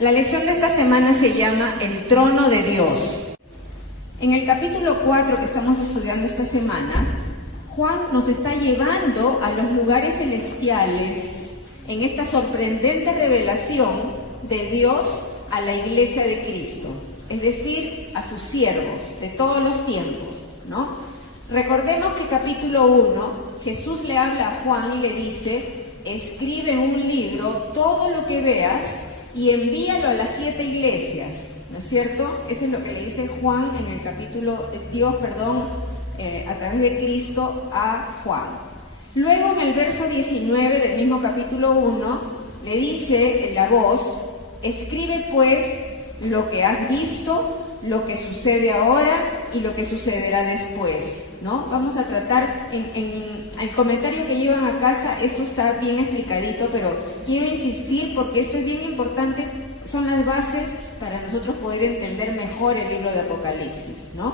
La lección de esta semana se llama El trono de Dios. En el capítulo 4 que estamos estudiando esta semana, Juan nos está llevando a los lugares celestiales en esta sorprendente revelación de Dios a la iglesia de Cristo, es decir, a sus siervos de todos los tiempos, ¿no? Recordemos que capítulo 1, Jesús le habla a Juan y le dice: escribe un libro, todo lo que veas, y envíalo a las 7 iglesias, ¿no es cierto? Eso es lo que le dice Juan en el capítulo, a través de Cristo a Juan. Luego en el verso 19 del mismo capítulo 1, le dice la voz: escribe pues lo que has visto, lo que sucede ahora y lo que sucederá después, ¿no? Vamos a tratar en el comentario que llevan a casa, esto está bien explicadito, pero quiero insistir porque esto es bien importante, son las bases para nosotros poder entender mejor el libro de Apocalipsis, ¿no?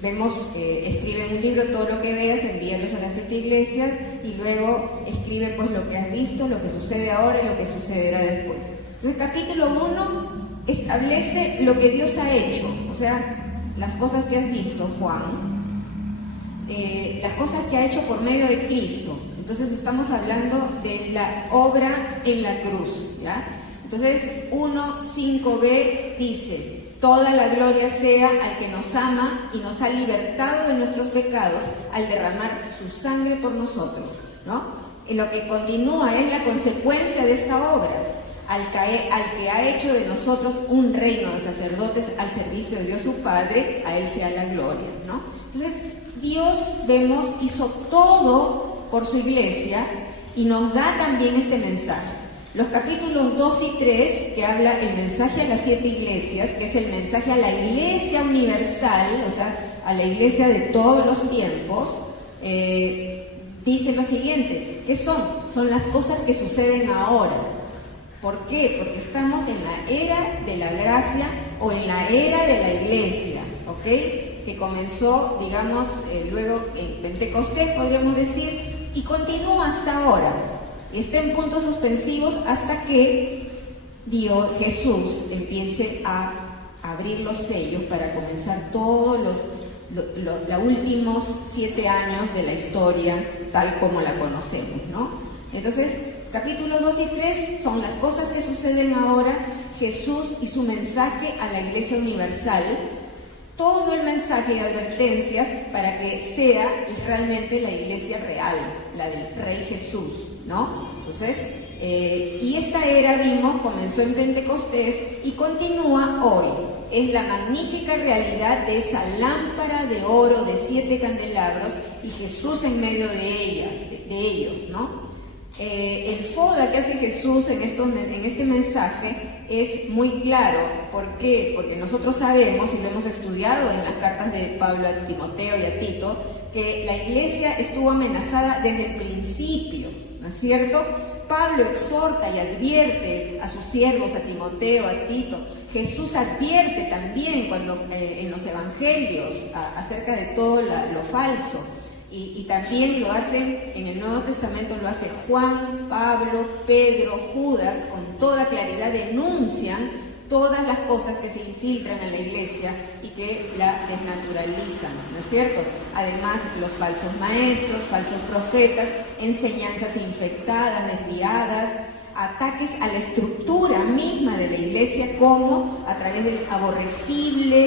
Vemos que escribe en un libro todo lo que veas, envíalos a las 7 iglesias, y luego escribe pues lo que has visto, lo que sucede ahora y lo que sucederá después. Entonces capítulo 1 establece lo que Dios ha hecho, o sea, las cosas que has visto, Juan, las cosas que ha hecho por medio de Cristo. Entonces estamos hablando de la obra en la cruz, ¿ya? Entonces 1:5b dice: toda la gloria sea al que nos ama y nos ha libertado de nuestros pecados al derramar su sangre por nosotros, ¿no? Y lo que continúa es la consecuencia de esta obra. Al que ha hecho de nosotros un reino de sacerdotes al servicio de Dios su Padre, a Él sea la gloria, ¿no? Entonces, Dios, vemos, hizo todo por su iglesia y nos da también este mensaje. Los capítulos 2 y 3, que habla el mensaje a las 7 iglesias, que es el mensaje a la iglesia universal, o sea, a la iglesia de todos los tiempos, dice lo siguiente: ¿qué son? Son las cosas que suceden ahora. ¿Por qué? Porque estamos en la era de la gracia o en la era de la iglesia, ¿ok? Que comenzó, digamos, luego en Pentecostés, podríamos decir, y continúa hasta ahora. Está en puntos suspensivos hasta que Jesús empiece a abrir los sellos para comenzar todos los últimos 7 años de la historia tal como la conocemos, ¿no? Entonces, capítulos 2 y 3 son las cosas que suceden ahora, Jesús y su mensaje a la iglesia universal, todo el mensaje de advertencias para que sea realmente la iglesia real, la del Rey Jesús, ¿no? Entonces, y esta era, vimos, comenzó en Pentecostés y continúa hoy. Es la magnífica realidad de esa lámpara de oro de 7 candelabros y Jesús en medio de ellos, ¿no? El foda que hace Jesús en este mensaje es muy claro. ¿Por qué? Porque nosotros sabemos, y lo hemos estudiado en las cartas de Pablo a Timoteo y a Tito, que la iglesia estuvo amenazada desde el principio, ¿no es cierto? Pablo exhorta y advierte a sus siervos, a Timoteo, a Tito. Jesús advierte también cuando en los evangelios acerca de todo lo falso. Y también lo hacen en el Nuevo Testamento, lo hace Juan, Pablo, Pedro, Judas, con toda claridad denuncian todas las cosas que se infiltran en la iglesia y que la desnaturalizan, ¿no es cierto? Además, los falsos maestros, falsos profetas, enseñanzas infectadas, desviadas, ataques a la estructura misma de la iglesia, como a través del aborrecido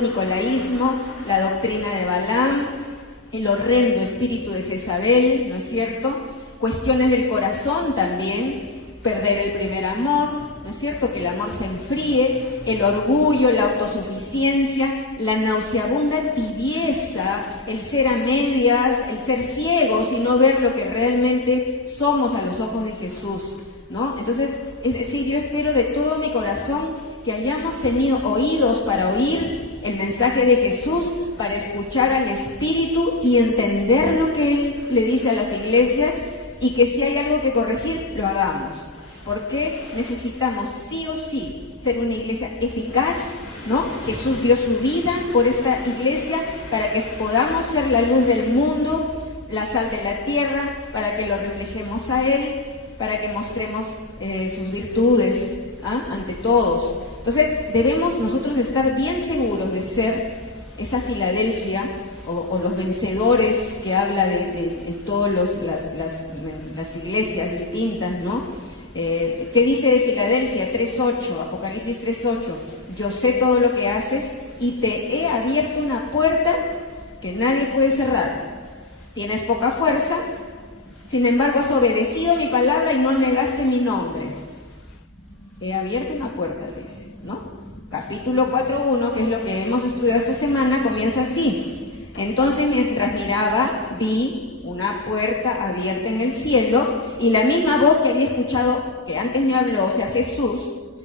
nicolaísmo, la doctrina de Balaam, el horrendo espíritu de Jezabel, ¿no es cierto? Cuestiones del corazón también, perder el primer amor, ¿no es cierto? Que el amor se enfríe, el orgullo, la autosuficiencia, la nauseabunda tibieza, el ser a medias, el ser ciegos y no ver lo que realmente somos a los ojos de Jesús, ¿no? Entonces, es decir, yo espero de todo mi corazón que hayamos tenido oídos para oír el mensaje de Jesús, para escuchar al Espíritu y entender lo que Él le dice a las iglesias, y que si hay algo que corregir, lo hagamos. Porque necesitamos sí o sí ser una iglesia eficaz, ¿no? Jesús dio su vida por esta iglesia para que podamos ser la luz del mundo, la sal de la tierra, para que lo reflejemos a Él, para que mostremos sus virtudes ante todos. Entonces debemos nosotros estar bien seguros de ser esa Filadelfia o los vencedores que habla de todas las iglesias distintas, ¿no? ¿Qué dice de Filadelfia? 3.8, Apocalipsis 3.8. Yo sé todo lo que haces y te he abierto una puerta que nadie puede cerrar. Tienes poca fuerza, sin embargo has obedecido mi palabra y no negaste mi nombre. He abierto una puerta, ¿ves? ¿No? Capítulo 4.1, que es lo que hemos estudiado esta semana, comienza así. Entonces, mientras miraba, vi una puerta abierta en el cielo y la misma voz que había escuchado, que antes me habló, o sea, Jesús,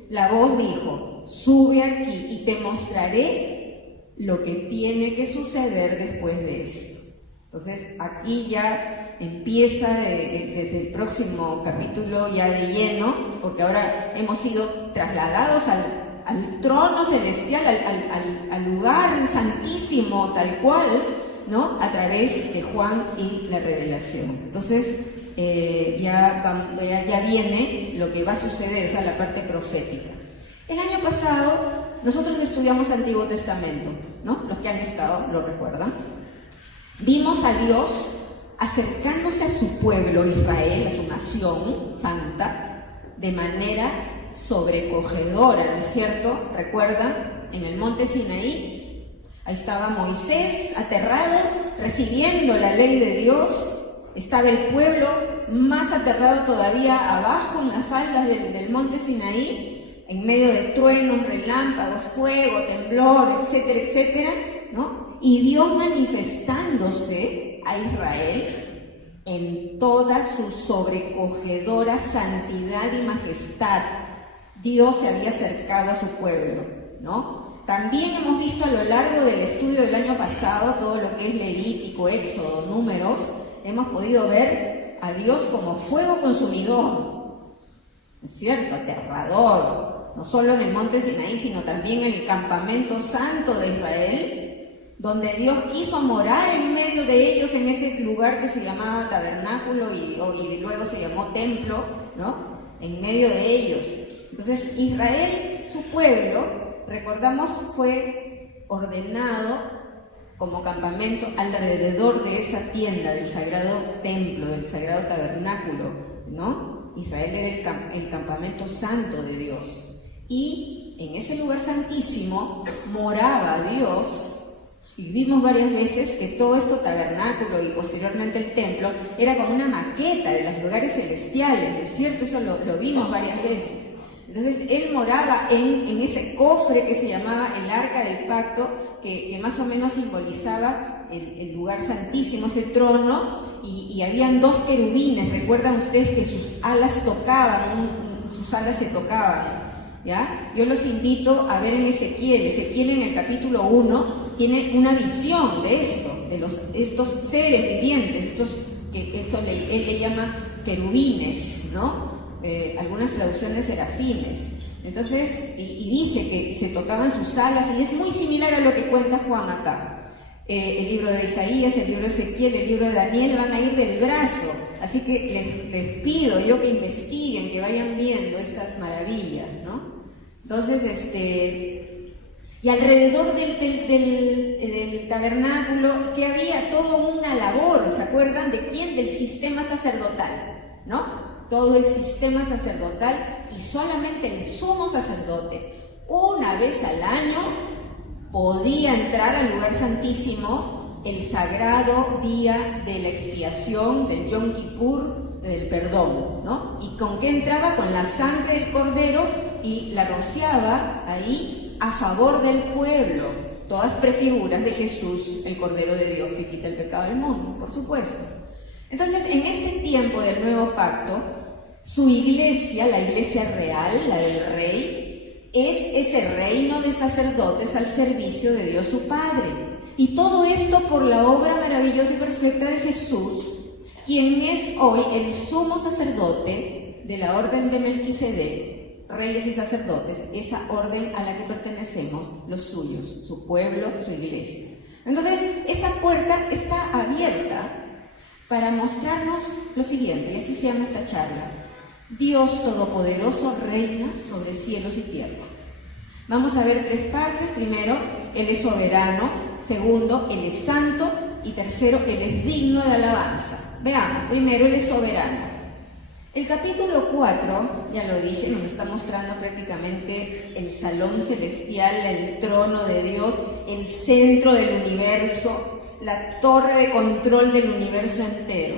la voz dijo: sube aquí y te mostraré lo que tiene que suceder después de esto. Entonces, aquí ya empieza desde el próximo capítulo ya de lleno, porque ahora hemos sido trasladados al trono celestial, al lugar santísimo, tal cual, ¿no? A través de Juan y la revelación. Entonces, ya viene lo que va a suceder, o sea, la parte profética. El año pasado, nosotros estudiamos Antiguo Testamento, ¿no? Los que han estado lo recuerdan. Vimos a Dios acercándose a su pueblo Israel, a su nación santa, de manera sobrecogedora, ¿no es cierto? ¿Recuerdan? En el monte Sinaí, ahí estaba Moisés aterrado, recibiendo la ley de Dios. Estaba el pueblo más aterrado todavía abajo, en las faldas del monte Sinaí, en medio de truenos, relámpagos, fuego, temblor, etcétera, etcétera, ¿no? Y Dios manifestándose a Israel en toda su sobrecogedora santidad y majestad. Dios se había acercado a su pueblo, ¿no? También hemos visto a lo largo del estudio del año pasado, todo lo que es Levítico, Éxodo, Números, hemos podido ver a Dios como fuego consumidor, ¿no es cierto? Aterrador, no solo en el monte Sinaí, sino también en el campamento santo de Israel, donde Dios quiso morar en medio de ellos, en ese lugar que se llamaba tabernáculo y luego se llamó templo, ¿no? En medio de ellos. Entonces, Israel, su pueblo, recordamos, fue ordenado como campamento alrededor de esa tienda del sagrado templo, del sagrado tabernáculo, ¿no? Israel era el campamento santo de Dios. Y en ese lugar santísimo moraba Dios. Y vimos varias veces que todo esto, tabernáculo y posteriormente el templo, era como una maqueta de los lugares celestiales, ¿no es cierto? Eso lo vimos varias veces. Entonces, él moraba en ese cofre que se llamaba el Arca del Pacto, que más o menos simbolizaba el lugar santísimo, ese trono, y habían dos querubines. Recuerdan ustedes que sus alas tocaban, sus alas se tocaban, ¿ya? Yo los invito a ver en Ezequiel. Ezequiel en el capítulo 1 tiene una visión de esto, de estos seres vivientes, él le llama querubines, ¿no? Algunas traducciones serafines. Entonces, y dice que se tocaban sus alas, y es muy similar a lo que cuenta Juan acá. El libro de Isaías, el libro de Ezequiel, el libro de Daniel van a ir del brazo. Así que les pido yo que investiguen, que vayan viendo estas maravillas, ¿no? Entonces, y alrededor del tabernáculo, que había toda una labor, ¿se acuerdan? ¿De quién? Del sistema sacerdotal, ¿no? Todo el sistema sacerdotal, y solamente el sumo sacerdote, una vez al año, podía entrar al lugar santísimo, el sagrado día de la expiación, del Yom Kippur, del perdón, ¿no? ¿Y con qué entraba? Con la sangre del cordero, y la rociaba ahí a favor del pueblo, todas prefiguras de Jesús, el Cordero de Dios que quita el pecado del mundo, por supuesto. Entonces, en este tiempo del nuevo pacto, su iglesia, la iglesia real, la del rey, es ese reino de sacerdotes al servicio de Dios su Padre. Y todo esto por la obra maravillosa y perfecta de Jesús, quien es hoy el sumo sacerdote de la orden de Melquisedec, reyes y sacerdotes, esa orden a la que pertenecemos los suyos, su pueblo, su iglesia. Entonces, esa puerta está abierta para mostrarnos lo siguiente, y así se llama esta charla: Dios Todopoderoso reina sobre cielos y tierra. Vamos a ver 3 partes. Primero, Él es soberano. Segundo, Él es santo. Y tercero, Él es digno de alabanza. Veamos, primero, Él es soberano. El capítulo 4, ya lo dije, nos está mostrando prácticamente el salón celestial, el trono de Dios, el centro del universo, la torre de control del universo entero,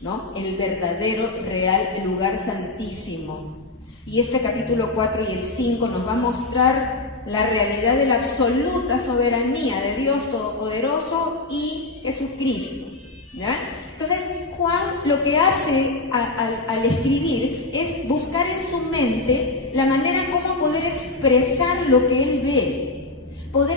¿no? El verdadero, real, el lugar santísimo. Y este capítulo 4 y el 5 nos va a mostrar la realidad de la absoluta soberanía de Dios Todopoderoso y Jesucristo, ¿ya? Entonces, Juan lo que hace al escribir es buscar en su mente la manera en cómo poder expresar lo que él ve, poder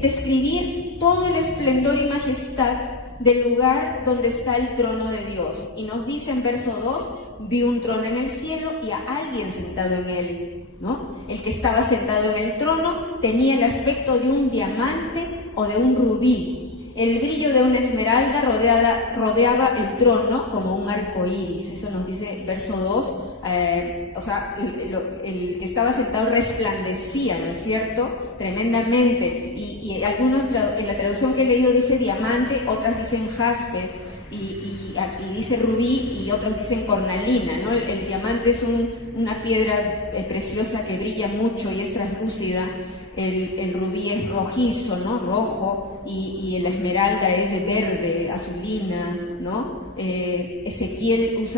describir todo el esplendor y majestad del lugar donde está el trono de Dios. Y nos dice en verso 2, vi un trono en el cielo y a alguien sentado en él, ¿no? El que estaba sentado en el trono tenía el aspecto de un diamante o de un rubí. El brillo de una esmeralda rodeaba el trono como un arco iris. Eso nos dice verso 2. El que estaba sentado resplandecía, ¿no es cierto? Tremendamente. Y algunos en la traducción que he leído dice diamante, otras dicen jaspe, y dice rubí, y otros dicen cornalina, ¿no? El diamante es una piedra preciosa que brilla mucho y es translúcida. El rubí es rojizo, ¿no? Rojo, y la esmeralda es de verde, azulina, ¿no? Ezequiel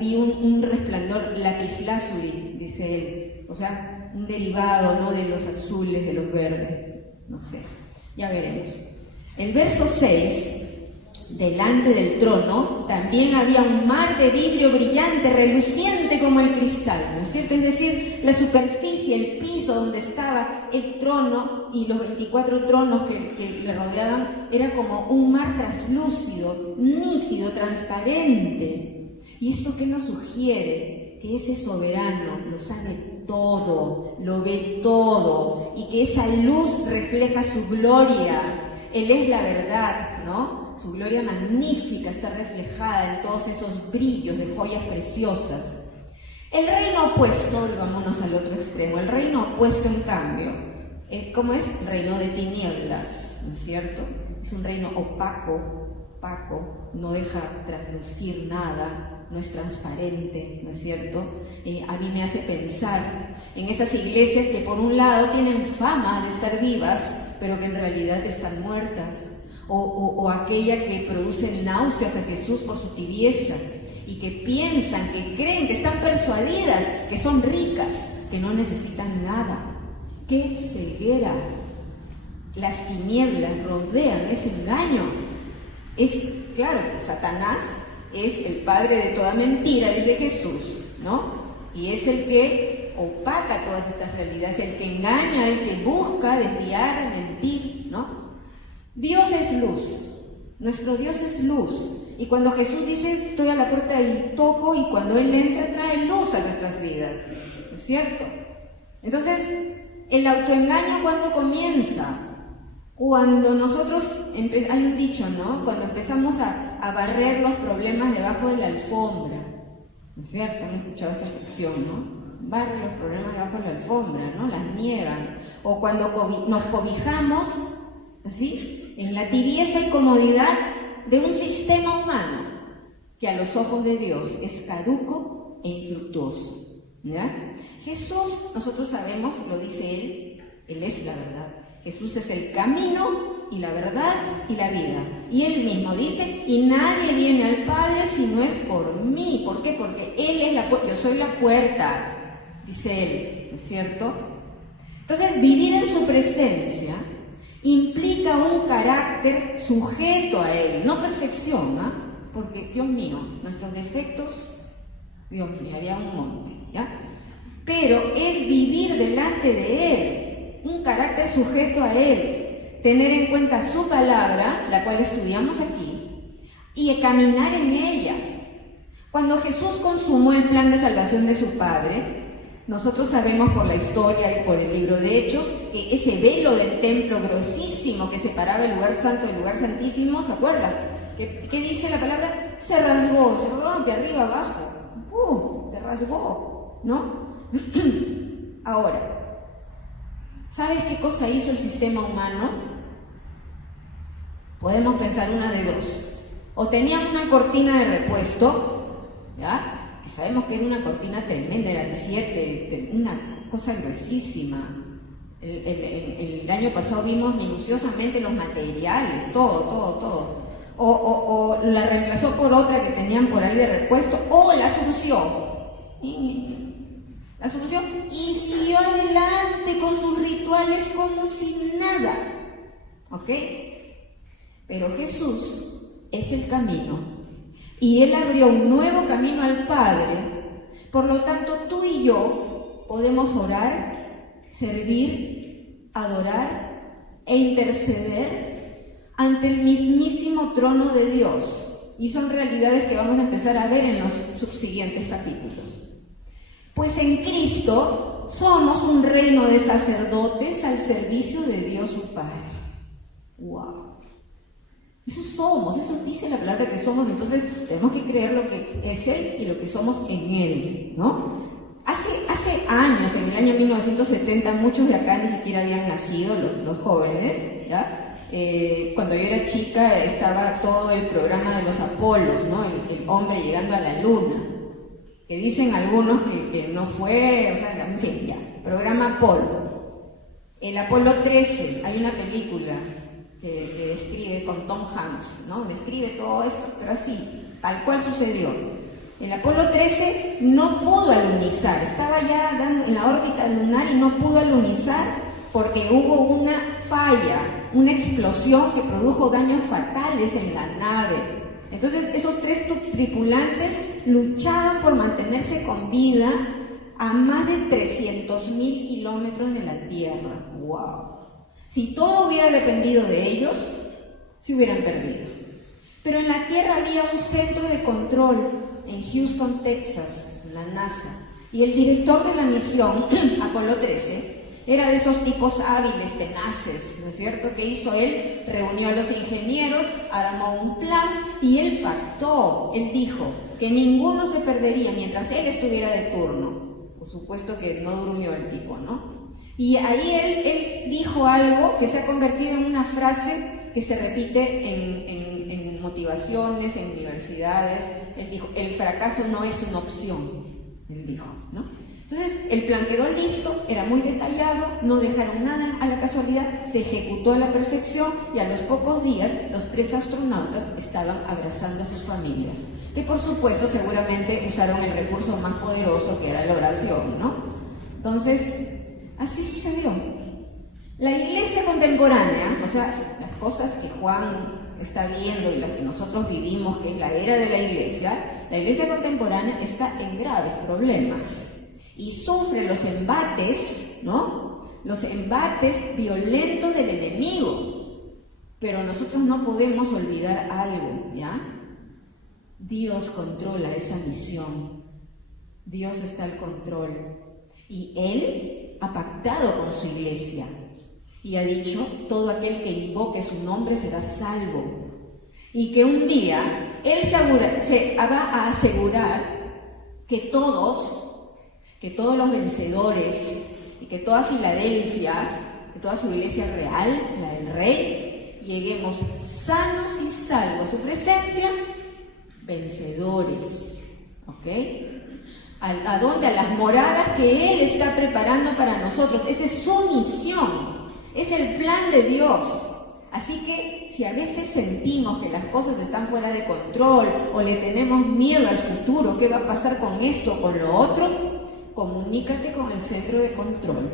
vi un resplandor lapislázuli, dice él, o sea, un derivado, ¿no? De los azules, de los verdes, no sé, ya veremos. El verso 6, delante del trono también había un mar de vidrio brillante, reluciente como el cristal, ¿no es cierto? Es decir, la superficie, el piso donde estaba el trono y los 24 tronos que le rodeaban, era como un mar translúcido, nítido, transparente. ¿Y esto qué nos sugiere? Que ese soberano lo sabe todo, lo ve todo, y que esa luz refleja su gloria. Él es la verdad, ¿no? Su gloria magnífica está reflejada en todos esos brillos de joyas preciosas. El reino opuesto, y vámonos al otro extremo, el reino opuesto, en cambio, ¿cómo es? Reino de tinieblas, ¿no es cierto? Es un reino opaco, no deja traslucir nada, no es transparente, ¿no es cierto? A mí me hace pensar en esas iglesias que por un lado tienen fama de estar vivas, pero que en realidad están muertas. O aquella que produce náuseas a Jesús por su tibieza, y que piensan, que creen, que están persuadidas, que son ricas, que no necesitan nada. ¡Qué ceguera! Las tinieblas rodean ese engaño. Es claro que Satanás es el padre de toda mentira, dice Jesús, ¿no? Y es el que opaca todas estas realidades, el que engaña, el que busca desviar, mentir, ¿no? Dios es luz, nuestro Dios es luz, y cuando Jesús dice estoy a la puerta y toco, y cuando Él entra trae luz a nuestras vidas, ¿no es cierto? Entonces, el autoengaño, ¿cuándo comienza? Cuando nosotros, hay un dicho, ¿no? Cuando empezamos a barrer los problemas debajo de la alfombra, ¿no es cierto? Han escuchado esa expresión, ¿no? Barren los problemas debajo de la alfombra, ¿no? Las niegan. O cuando nos cobijamos, ¿sí?, en la tibieza y comodidad de un sistema humano que a los ojos de Dios es caduco e infructuoso, ¿ya? Jesús, nosotros sabemos, lo dice Él es la verdad. Jesús es el camino y la verdad y la vida. Y Él mismo dice, y nadie viene al Padre si no es por mí. ¿Por qué? Porque Él es la puerta, yo soy la puerta, dice Él, ¿no es cierto? Entonces, vivir en su presencia implica un carácter sujeto a Él, no perfección, ¿ah? Porque, Dios mío, nuestros defectos, Dios mío, haría un monte, ¿ya? Pero es vivir delante de Él, un carácter sujeto a Él, tener en cuenta su palabra, la cual estudiamos aquí, y caminar en ella. Cuando Jesús consumó el plan de salvación de su Padre, nosotros sabemos por la historia y por el libro de Hechos que ese velo del templo gruesísimo que separaba el lugar santo del lugar santísimo, ¿se acuerdan? ¿Qué dice la palabra? Se rasgó de arriba abajo. Se rasgó, ¿no? Ahora, ¿sabes qué cosa hizo el sistema humano? Podemos pensar una de dos. O tenían una cortina de repuesto, ¿ya? Que sabemos que era una cortina tremenda, eran 7, una cosa gruesísima. El año pasado vimos minuciosamente los materiales, todo. O la reemplazó por otra que tenían por ahí de repuesto, o la solución. Y siguió adelante con sus rituales como si nada. ¿Ok? Pero Jesús es el camino. Y Él abrió un nuevo camino al Padre. Por lo tanto, tú y yo podemos orar, servir, adorar e interceder ante el mismísimo trono de Dios. Y son realidades que vamos a empezar a ver en los subsiguientes capítulos. Pues en Cristo somos un reino de sacerdotes al servicio de Dios su Padre. ¡Wow! Eso somos, eso dice la palabra que somos, entonces tenemos que creer lo que es Él y lo que somos en Él, ¿no? Hace años, en el año 1970, muchos de acá ni siquiera habían nacido, los jóvenes, ¿ya? Cuando yo era chica estaba todo el programa de los Apolos, ¿no? El hombre llegando a la luna, que dicen algunos que no fue, o sea, en fin, ya, programa Apolo. El Apolo 13, hay una película que describe con Tom Hanks, ¿no? Describe todo esto, pero así, tal cual sucedió. El Apolo 13 no pudo alunizar, estaba ya en la órbita lunar y no pudo alunizar porque hubo una falla, una explosión que produjo daños fatales en la nave. Entonces esos 3 tripulantes luchaban por mantenerse con vida a más de 300.000 kilómetros de la Tierra. ¡Wow! Si todo hubiera dependido de ellos, se hubieran perdido. Pero en la Tierra había un centro de control en Houston, Texas, en la NASA. Y el director de la misión, Apolo 13, era de esos tipos hábiles, tenaces, ¿no es cierto? ¿Qué hizo él? Reunió a los ingenieros, armó un plan y él pactó. Él dijo que ninguno se perdería mientras él estuviera de turno. Por supuesto que no durmió el tipo, ¿no? Y ahí él dijo algo que se ha convertido en una frase que se repite en motivaciones, en universidades. Él dijo, el fracaso no es una opción, él dijo, ¿no? Entonces, el plan quedó listo, era muy detallado, no dejaron nada a la casualidad, se ejecutó a la perfección y a los pocos días los 3 astronautas estaban abrazando a sus familias, que por supuesto seguramente usaron el recurso más poderoso que era la oración, ¿no? Entonces, así sucedió. La iglesia contemporánea, o sea, las cosas que Juan está viendo y las que nosotros vivimos, que es la era de la iglesia contemporánea está en graves problemas y sufre los embates, ¿no? Los embates violentos del enemigo. Pero nosotros no podemos olvidar algo, ¿ya? Dios controla esa misión. Dios está al control. Y Él ha pactado con su iglesia y ha dicho, todo aquel que invoque su nombre será salvo. Y que un día Él se va a asegurar que todos los vencedores y que toda Filadelfia, que toda su iglesia real, la del Rey, lleguemos sanos y salvos a su presencia, vencedores, ¿ok? ¿A dónde? A las moradas que Él está preparando para nosotros. Esa es su misión, es el plan de Dios. Así que si a veces sentimos que las cosas están fuera de control o le tenemos miedo al futuro, ¿qué va a pasar con esto o con lo otro? Comunícate con el centro de control.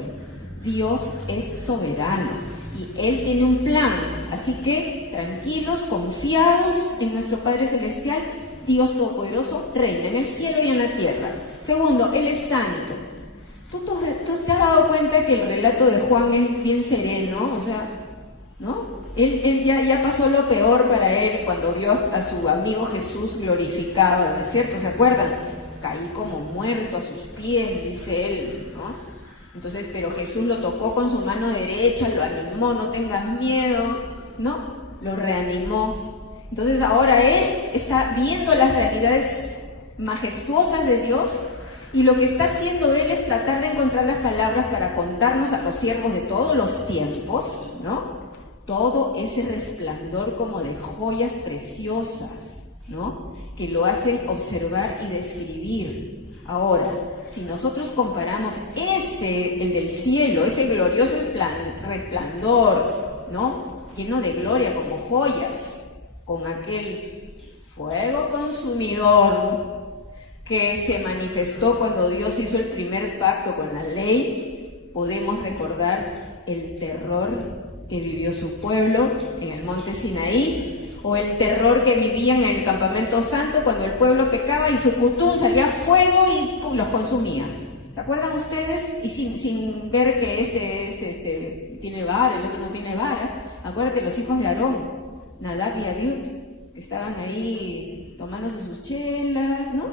Dios es soberano y Él tiene un plan. Así que tranquilos, confiados en nuestro Padre Celestial. Dios Todopoderoso reina en el cielo y en la tierra. Segundo, Él es santo. ¿Tú te has dado cuenta que el relato de Juan es bien sereno? O sea, ¿no? Él ya pasó lo peor para él cuando vio a su amigo Jesús glorificado, ¿no es cierto? ¿Se acuerdan? Caí como muerto a sus pies, dice él, ¿no? Entonces, pero Jesús lo tocó con su mano derecha, lo animó, no tengas miedo, ¿no? Lo reanimó. Entonces ahora él está viendo las realidades majestuosas de Dios Y lo que está haciendo Él es tratar de encontrar las palabras para contarnos a los siervos de todos los tiempos, ¿no? Todo ese resplandor como de joyas preciosas, ¿no? Que lo hacen observar y describir. Ahora, si nosotros comparamos el del cielo, ese glorioso resplandor, ¿no? Lleno de gloria como joyas, con aquel fuego consumidor que se manifestó cuando Dios hizo el primer pacto con la ley, podemos recordar el terror que vivió su pueblo en el monte Sinaí, o el terror que vivían en el campamento santo cuando el pueblo pecaba y su cutum salía fuego y los consumía. ¿Se acuerdan ustedes? Y sin ver que este tiene vara, el otro no tiene vara. Acuérdate los hijos de Aarón, Nadab y Abiú, que estaban ahí tomándose sus chelas, ¿no?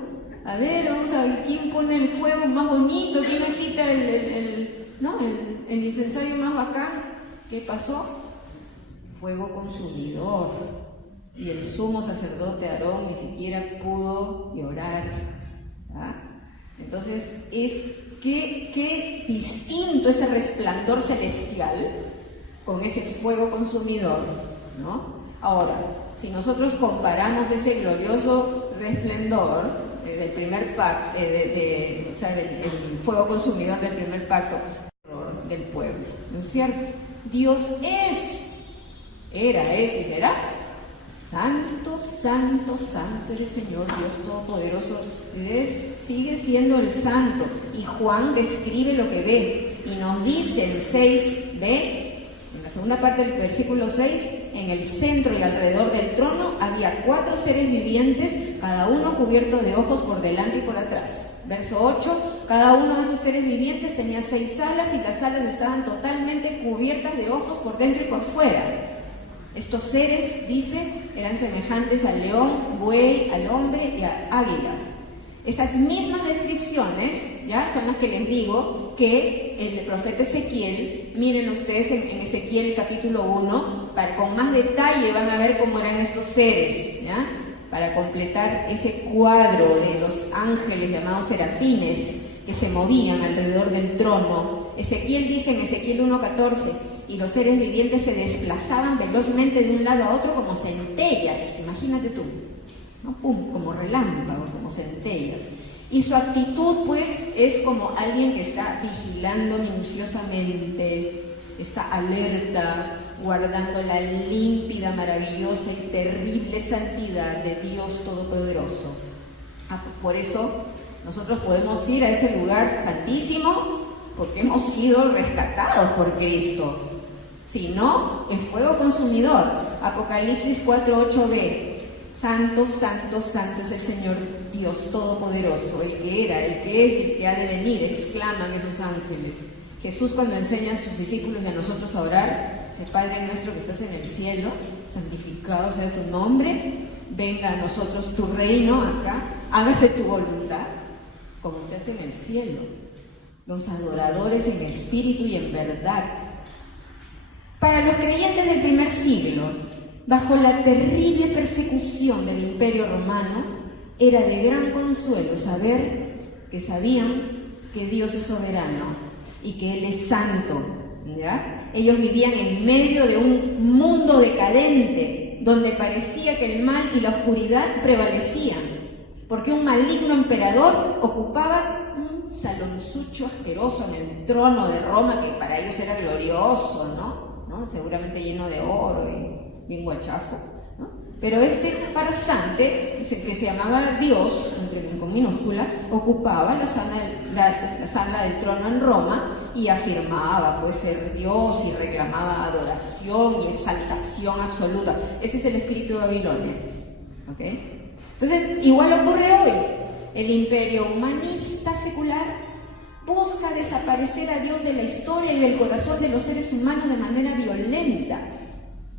A ver, vamos a ver quién pone el fuego más bonito, quién agita el incensario más bacán. ¿Qué pasó? Fuego consumidor. Y el sumo sacerdote Aarón ni siquiera pudo llorar. ¿Ah? Entonces, qué distinto ese resplandor celestial con ese fuego consumidor, ¿no? Ahora, si nosotros comparamos ese glorioso resplendor del primer pacto, del fuego consumidor del primer pacto del pueblo, ¿no es cierto? Dios era y será santo, santo, santo el Señor Dios Todopoderoso. Sigue siendo el santo. Y Juan describe lo que ve y nos dice en 6b, en la segunda parte del versículo 6, en el centro y alrededor del trono había 4 seres vivientes, cada uno cubierto de ojos por delante y por atrás. Verso 8, cada uno de esos seres vivientes tenía 6 alas y las alas estaban totalmente cubiertas de ojos por dentro y por fuera. Estos seres, dice, eran semejantes al león, buey, al hombre y a águilas. Esas mismas descripciones, ¿ya? Son las que les digo que el profeta Ezequiel, miren ustedes en Ezequiel capítulo 1, con más detalle van a ver cómo eran estos seres, ¿ya? Para completar ese cuadro de los ángeles llamados serafines que se movían alrededor del trono. Ezequiel dice en Ezequiel 1:14, y los seres vivientes se desplazaban velozmente de un lado a otro como centellas, imagínate tú, ¿no? Pum, como relámpagos, como centellas. Y su actitud, pues, es como alguien que está vigilando minuciosamente, está alerta, guardando la límpida, maravillosa y terrible santidad de Dios Todopoderoso. Por eso nosotros podemos ir a ese lugar santísimo, porque hemos sido rescatados por Cristo. Si no, el fuego consumidor. Apocalipsis 4:8b. Santo, santo, santo es el Señor Dios Todopoderoso, el que era, el que es y el que ha de venir, exclaman esos ángeles. Jesús, cuando enseña a sus discípulos y a nosotros a orar, dice: Padre nuestro que estás en el cielo, santificado sea tu nombre, venga a nosotros tu reino acá, hágase tu voluntad, como se hace en el cielo. Los adoradores en espíritu y en verdad. Para los creyentes del primer siglo, bajo la terrible persecución del Imperio Romano, era de gran consuelo sabían que Dios es soberano y que Él es santo, ¿ya? Ellos vivían en medio de un mundo decadente, donde parecía que el mal y la oscuridad prevalecían, porque un maligno emperador ocupaba un salonzucho asqueroso en el trono de Roma, que para ellos era glorioso, ¿no? Seguramente lleno de oro y bien guachafo, ¿no? Pero este farsante, que se llamaba Dios, con minúscula, ocupaba la sala del trono en Roma y afirmaba pues ser Dios y reclamaba adoración y exaltación absoluta. Ese es el espíritu de Babilonia, ¿ok? Entonces, igual ocurre hoy. El imperio humanista secular busca desaparecer a Dios de la historia y del corazón de los seres humanos de manera violenta.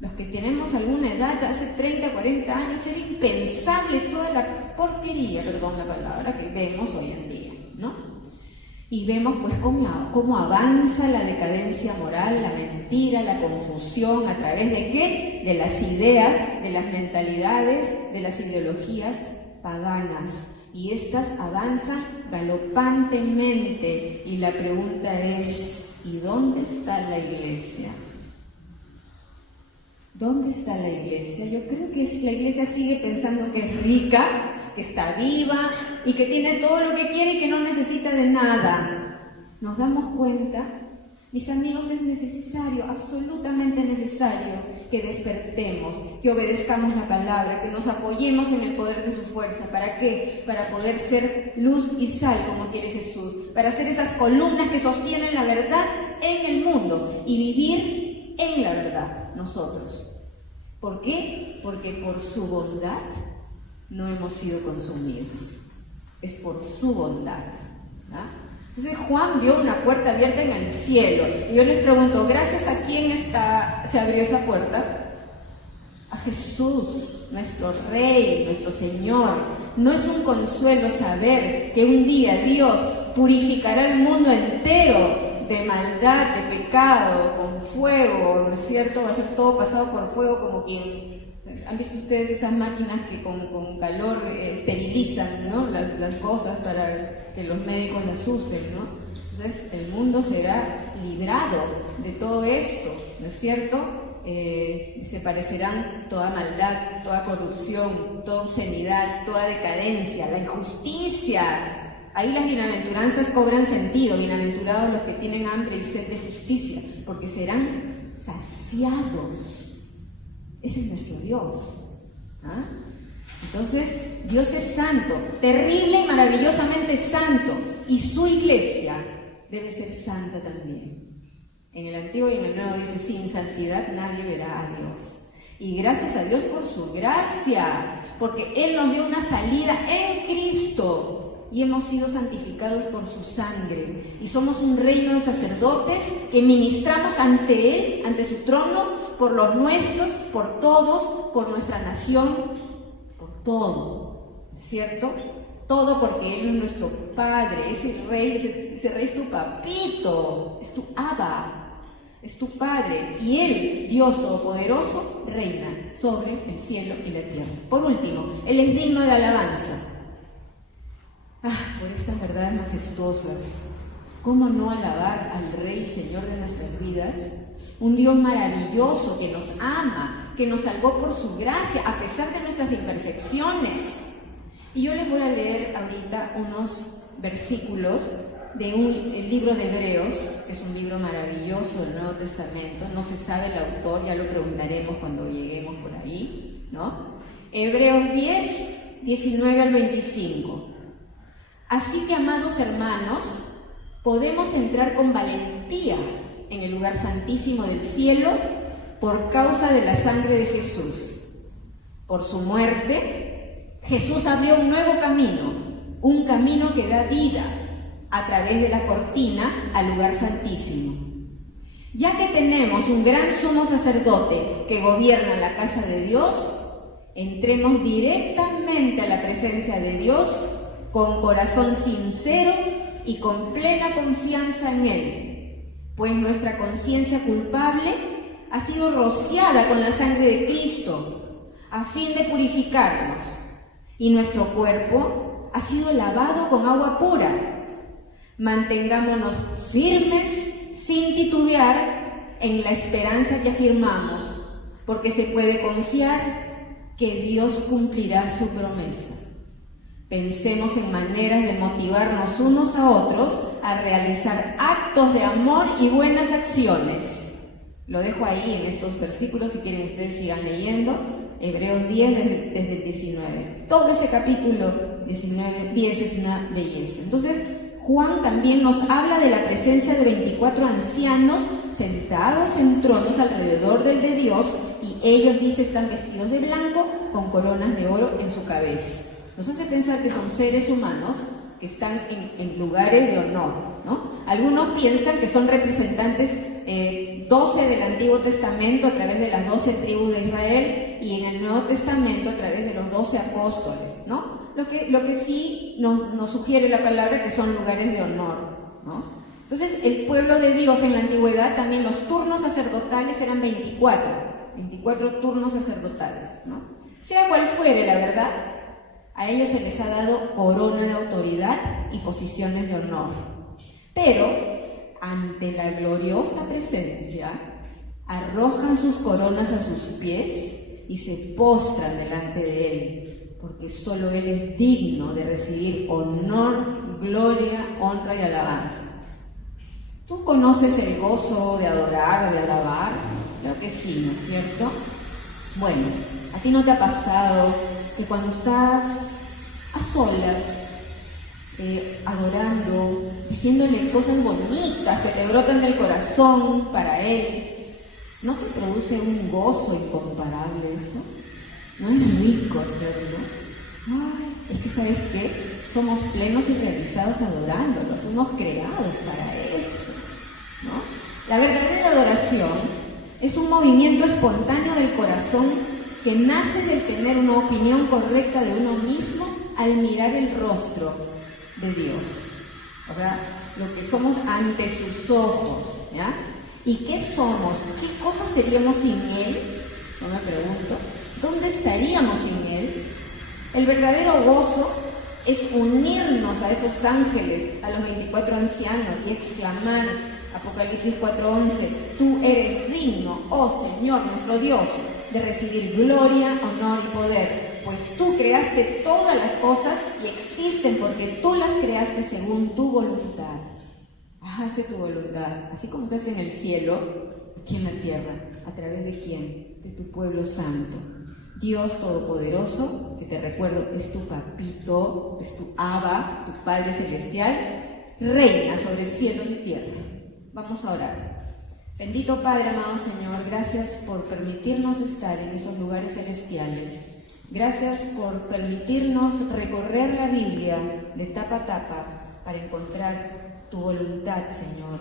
Los que tenemos alguna edad, hace 30, 40 años, era impensable toda la porquería, perdón la palabra, que vemos hoy en día, ¿no? Y vemos pues cómo avanza la decadencia moral, la mentira, la confusión, ¿a través de qué? De las ideas, de las mentalidades, de las ideologías paganas. y éstas avanzan galopantemente. Y la pregunta es, ¿y dónde está la iglesia? ¿Dónde está la iglesia? Yo creo que la iglesia sigue pensando que es rica, que está viva y que tiene todo lo que quiere y que no necesita de nada. ¿Nos damos cuenta? Mis amigos, es necesario, absolutamente necesario, que despertemos, que obedezcamos la palabra, que nos apoyemos en el poder de su fuerza. ¿Para qué? Para poder ser luz y sal, como quiere Jesús, para ser esas columnas que sostienen la verdad en el mundo y vivir en la verdad nosotros. ¿Por qué? Porque por su bondad no hemos sido consumidos. Es por su bondad, ¿no? Entonces Juan vio una puerta abierta en el cielo. Y yo les pregunto, ¿gracias a quién se abrió esa puerta? A Jesús, nuestro Rey, nuestro Señor. ¿No es un consuelo saber que un día Dios purificará el mundo entero de maldad, de pecado, con fuego, ¿no es cierto? Va a ser todo pasado por fuego, como quien... ¿Han visto ustedes esas máquinas que con calor esterilizan, ¿no? las cosas para que los médicos las usen, ¿no? Entonces el mundo será librado de todo esto, ¿no es cierto? Se parecerán toda maldad, toda corrupción, toda obscenidad, toda decadencia, la injusticia. Ahí las bienaventuranzas cobran sentido. Bienaventurados los que tienen hambre y sed de justicia, porque serán saciados. Ese es nuestro Dios. ¿Ah? Entonces, Dios es santo, terrible y maravillosamente santo, y su iglesia debe ser santa también. En el Antiguo y en el Nuevo dice, sin santidad nadie verá a Dios. Y gracias a Dios por su gracia, porque Él nos dio una salida en Cristo, y hemos sido santificados por su sangre, y somos un reino de sacerdotes que ministramos ante Él, ante su trono, por los nuestros, por todos, por nuestra nación, por todo, ¿cierto? Todo porque Él es nuestro Padre, ese Rey es tu papito, es tu Abba, es tu Padre, y Él, Dios Todopoderoso, reina sobre el cielo y la tierra. Por último, Él es digno de alabanza. Por estas verdades majestuosas, ¿cómo no alabar al Rey y Señor de nuestras vidas? Un Dios maravilloso que nos ama, que nos salvó por su gracia, a pesar de nuestras imperfecciones. Y yo les voy a leer ahorita unos versículos del libro de Hebreos, que es un libro maravilloso del Nuevo Testamento. No se sabe el autor, ya lo preguntaremos cuando lleguemos por ahí, ¿no? Hebreos 10, 19 al 25. Así que, amados hermanos, podemos entrar con valentía en el lugar santísimo del cielo por causa de la sangre de Jesús. Por su muerte, Jesús abrió un nuevo camino, un camino que da vida a través de la cortina al lugar santísimo. Ya que tenemos un gran sumo sacerdote que gobierna la casa de Dios, entremos directamente a la presencia de Dios con corazón sincero y con plena confianza en Él, pues nuestra conciencia culpable ha sido rociada con la sangre de Cristo a fin de purificarnos, y nuestro cuerpo ha sido lavado con agua pura. Mantengámonos firmes sin titubear en la esperanza que afirmamos, porque se puede confiar que Dios cumplirá su promesa. Pensemos en maneras de motivarnos unos a otros a realizar actos de amor y buenas acciones. Lo dejo ahí en estos versículos, si quieren ustedes sigan leyendo. Hebreos 10 desde el 19. Todo ese capítulo 10 es una belleza. Entonces, Juan también nos habla de la presencia de 24 ancianos sentados en tronos alrededor del de Dios, y ellos, dice, están vestidos de blanco con coronas de oro en su cabeza. Nos hace pensar que son seres humanos que están en lugares de honor, ¿no? Algunos piensan que son representantes 12 del Antiguo Testamento a través de las 12 tribus de Israel, y en el Nuevo Testamento a través de los 12 apóstoles, ¿no? Lo que sí nos sugiere la palabra que son lugares de honor, ¿no? Entonces, el pueblo de Dios en la antigüedad también, los turnos sacerdotales eran 24 turnos sacerdotales, ¿no? Sea cual fuere, la verdad, A ellos se les ha dado corona de autoridad y posiciones de honor. Pero, ante la gloriosa presencia, arrojan sus coronas a sus pies y se postran delante de Él, porque solo Él es digno de recibir honor, gloria, honra y alabanza. ¿Tú conoces el gozo de adorar, de alabar? Creo que sí, ¿no es cierto? Bueno, ¿a ti no te ha pasado que cuando estás a solas, adorando, diciéndole cosas bonitas que te brotan del corazón para Él, ¿no te produce un gozo incomparable eso? ¿No es rico hacerlo? Ay, es que ¿sabes qué? Somos plenos y realizados adorándolo, fuimos creados para eso, ¿no? La verdadera adoración es un movimiento espontáneo del corazón que nace de tener una opinión correcta de uno mismo al mirar el rostro de Dios. O sea, lo que somos ante sus ojos, ¿ya? ¿Y qué somos? ¿Qué cosas seríamos sin Él? No me pregunto. ¿Dónde estaríamos sin Él? El verdadero gozo es unirnos a esos ángeles, a los 24 ancianos y exclamar, Apocalipsis 4:11, tú eres digno, oh Señor nuestro Dios, de recibir gloria, honor y poder, pues tú creaste todas las cosas y existen porque tú las creaste según tu voluntad. Hágase tu voluntad, así como se hace en el cielo, aquí en la tierra. ¿A través de quién? De tu pueblo santo. Dios Todopoderoso, que te recuerdo, es tu papito, es tu Abba, tu Padre Celestial, reina sobre cielos y tierra. Vamos a orar. Bendito Padre, amado Señor, gracias por permitirnos estar en esos lugares celestiales. Gracias por permitirnos recorrer la Biblia de tapa a tapa para encontrar tu voluntad, Señor.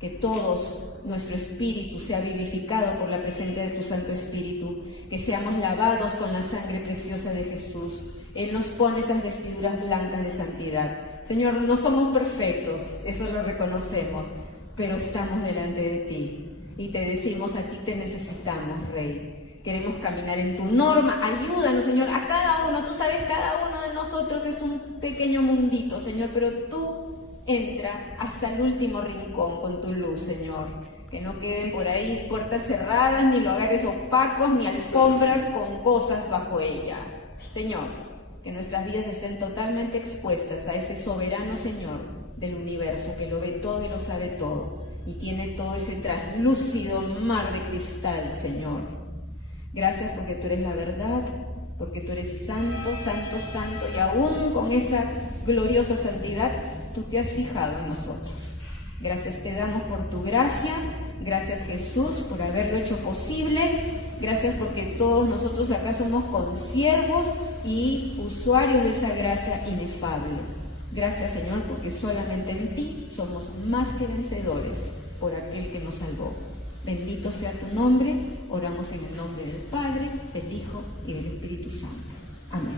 Que todos, nuestro espíritu sea vivificado por la presencia de tu Santo Espíritu, que seamos lavados con la sangre preciosa de Jesús. Él nos pone esas vestiduras blancas de santidad. Señor, no somos perfectos, eso lo reconocemos, pero estamos delante de ti y te decimos, a ti te necesitamos, Rey. Queremos caminar en tu norma. Ayúdanos, Señor, a cada uno. Tú sabes, cada uno de nosotros es un pequeño mundito, Señor, pero tú entra hasta el último rincón con tu luz, Señor. Que no queden por ahí puertas cerradas, ni lugares opacos, ni alfombras con cosas bajo ella. Señor, que nuestras vidas estén totalmente expuestas a ese soberano Señor del universo, que lo ve todo y lo sabe todo, y tiene todo ese translúcido mar de cristal, Señor. Gracias porque tú eres la verdad, porque tú eres santo, santo, santo, y aún con esa gloriosa santidad, tú te has fijado en nosotros. Gracias te damos por tu gracia, gracias Jesús por haberlo hecho posible, gracias porque todos nosotros acá somos consiervos y usuarios de esa gracia inefable. Gracias Señor porque solamente en ti somos más que vencedores por aquel que nos salvó. Bendito sea tu nombre, oramos en el nombre del Padre, del Hijo y del Espíritu Santo. Amén.